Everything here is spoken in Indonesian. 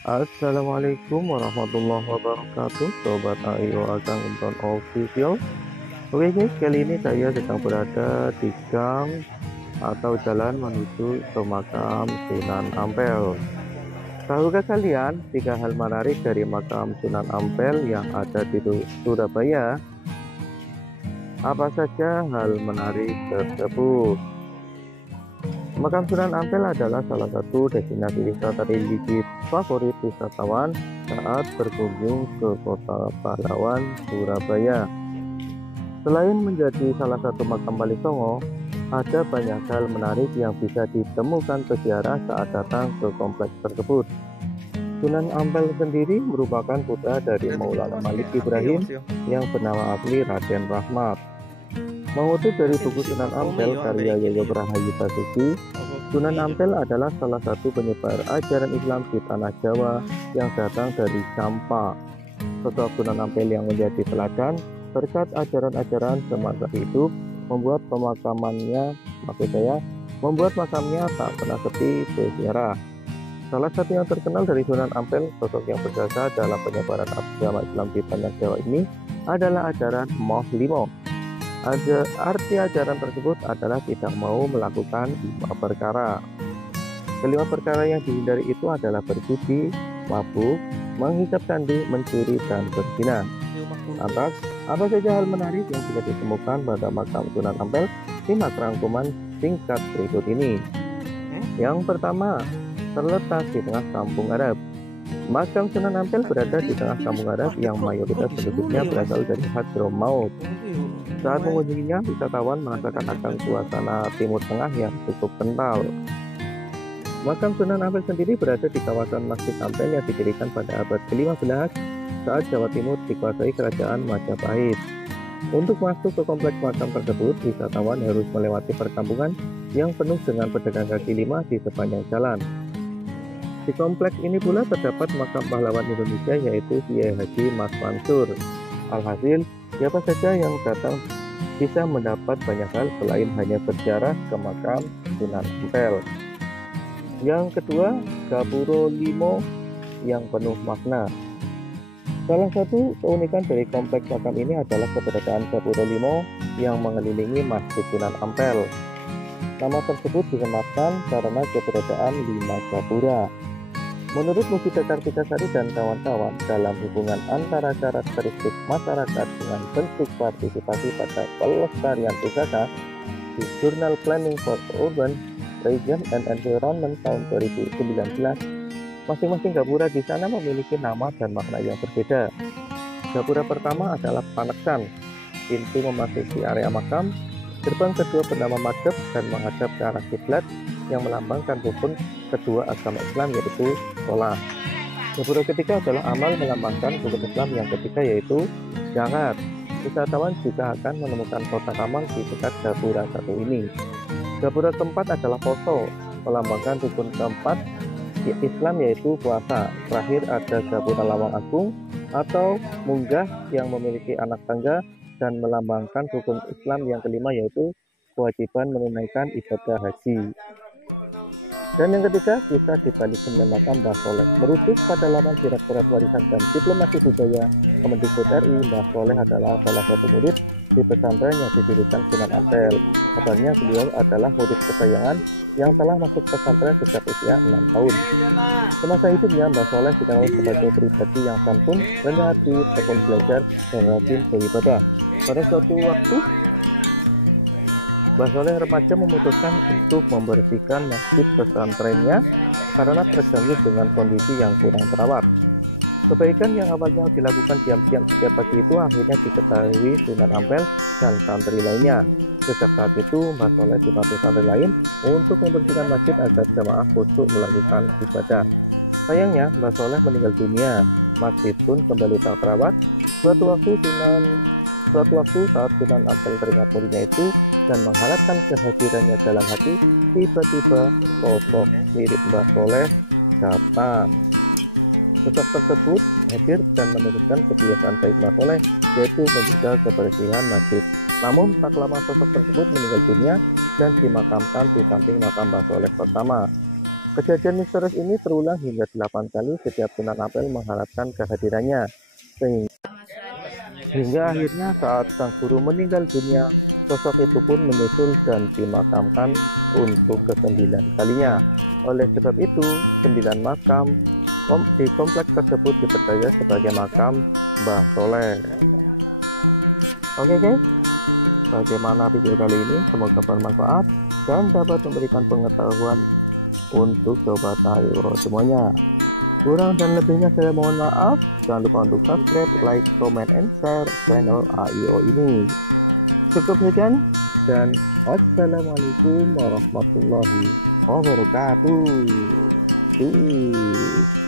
Assalamualaikum warahmatullahi wabarakatuh, Sobat Ayo Akang Inton Official. Oke guys, kali ini saya sedang berada di gang atau jalan menuju ke makam Sunan Ampel. Tahukah kalian tiga hal menarik dari makam Sunan Ampel yang ada di Surabaya? Apa saja hal menarik tersebut? Makam Sunan Ampel adalah salah satu destinasi wisata religi favorit wisatawan saat berkunjung ke kota pahlawan Surabaya. Selain menjadi salah satu makam Wali Songo, ada banyak hal menarik yang bisa ditemukan peziarah saat datang ke kompleks tersebut. Sunan Ampel sendiri merupakan putra dari Maulana Malik Ibrahim yang bernama asli Raden Rahmat. Mengutip dari buku Sunan Ampel karya Yoyo Rahayu Basuki, Sunan Ampel adalah salah satu penyebar ajaran Islam di tanah Jawa yang datang dari Campa. Sosok Sunan Ampel yang menjadi teladan berkat ajaran-ajaran semasa hidup membuat makamnya tak pernah sepi peziarah. Salah satu yang terkenal dari Sunan Ampel, sosok yang berjasa dalam penyebaran agama Islam di tanah Jawa ini adalah ajaran Moh Limo. Arti ajaran tersebut adalah tidak mau melakukan 5 perkara. Kelima perkara yang dihindari itu adalah berjudi, mabuk, menghisap candi, mencuri, dan berzina. Lantas, apa saja hal menarik yang bisa ditemukan pada makam Sunan Ampel? Simak rangkuman singkat berikut ini. Yang pertama, terletak di tengah kampung Arab. Makam Sunan Ampel berada di tengah kampung Arab yang mayoritas penduduknya berasal dari Hadramaut. Saat mengunjunginya, wisatawan merasakan akan suasana Timur Tengah yang cukup kental. Makam Sunan Ampel sendiri berada di kawasan Masjid Ampel yang didirikan pada abad ke-15 saat Jawa Timur dikuasai kerajaan Majapahit. Untuk masuk ke kompleks makam tersebut, wisatawan harus melewati perkampungan yang penuh dengan pedagang kaki lima di sepanjang jalan. Di kompleks ini pula terdapat makam pahlawan Indonesia yaitu Kiai Haji Mas Mansur. Alhasil, siapa saja yang datang bisa mendapat banyak hal selain hanya berziarah ke makam Sunan Ampel. Yang kedua, Gapuro Limo yang penuh makna. Salah satu keunikan dari kompleks makam ini adalah keberadaan Gapuro Limo yang mengelilingi Masjid Sunan Ampel. Nama tersebut disematkan karena keberadaan 5 gapura. Menurut Mufida Kartikasari dan kawan-kawan, dalam hubungan antara karakteristik masyarakat dengan bentuk partisipasi pada pelestarian pusaka, di Journal Planning for Urban Region and Environment tahun 2019, masing-masing gapura di sana memiliki nama dan makna yang berbeda. Gapura pertama adalah Paneksan, pintu memasuki area makam. Gerbang kedua bernama Madhep dan menghadap ke arah kiblat yang melambangkan rukun kedua agama Islam yaitu sholat. Gapura ketiga adalah Amal, melambangkan rukun Islam yang ketiga yaitu zakat. Wisatawan juga akan menemukan kotak amal di dekat gapura satu ini. Gapura keempat adalah Poso, melambangkan rukun keempat Islam yaitu puasa. Terakhir ada gapura Lawang Agung atau Munggah yang memiliki anak tangga dan melambangkan rukun Islam yang kelima yaitu kewajiban menunaikan ibadah haji. Dan yang ketiga, kisah di balik sembilan makam Mbah Soleh. Merujuk pada laman Direktorat Warisan dan Diplomasi Budaya Kemendikbud RI, Mbah Soleh adalah salah satu murid di pesantren yang didirikan Sunan Ampel. Kabarnya beliau adalah murid kesayangan yang telah masuk pesantren sejak usia 6 tahun. Semasa hidupnya, Mbah Soleh dikenal sebagai pribadi yang santun, rendah hati, tekun belajar, dan rajin beribadah. Pada suatu waktu, Mbah Soleh remaja memutuskan untuk membersihkan masjid pesantrennya karena terganggu dengan kondisi yang kurang terawat. Kebaikan yang awalnya dilakukan diam-diam setiap pagi itu akhirnya diketahui Sunan Ampel dan santri lainnya. Sejak saat itu, Mbah Soleh dibantu santri lain untuk membersihkan masjid agar jamaah khusyuk melakukan ibadah. Sayangnya, Mbah Soleh meninggal dunia. Masjid pun kembali tak terawat. Suatu waktu saat Sunan Ampel teringat muridnya itu dan mengharapkan kehadirannya dalam hati, tiba-tiba sosok mirip Mbah Soleh datang. Sosok tersebut hadir dan meneruskan kebiasaan baik Mbah Soleh, yaitu menjaga kebersihan masjid. Namun tak lama sosok tersebut meninggal dunia dan dimakamkan di samping makam Mbah Soleh pertama. Kejadian misterius ini terulang hingga 8 kali setiap Sunan Ampel mengharapkan kehadirannya. Hingga akhirnya saat sang guru meninggal dunia, sosok itu pun menyusul dan dimakamkan untuk ke-9 kalinya. Oleh sebab itu, 9 makam di kompleks tersebut dipercaya sebagai makam Mbah Soleh. Oke guys, bagaimana video kali ini? Semoga bermanfaat dan dapat memberikan pengetahuan untuk sobat ayo semuanya. Kurang dan lebihnya saya mohon maaf. Jangan lupa untuk subscribe, like, comment, and share channel AIO ini. Cukup sekian dan wassalamualaikum warahmatullahi wabarakatuh. Peace.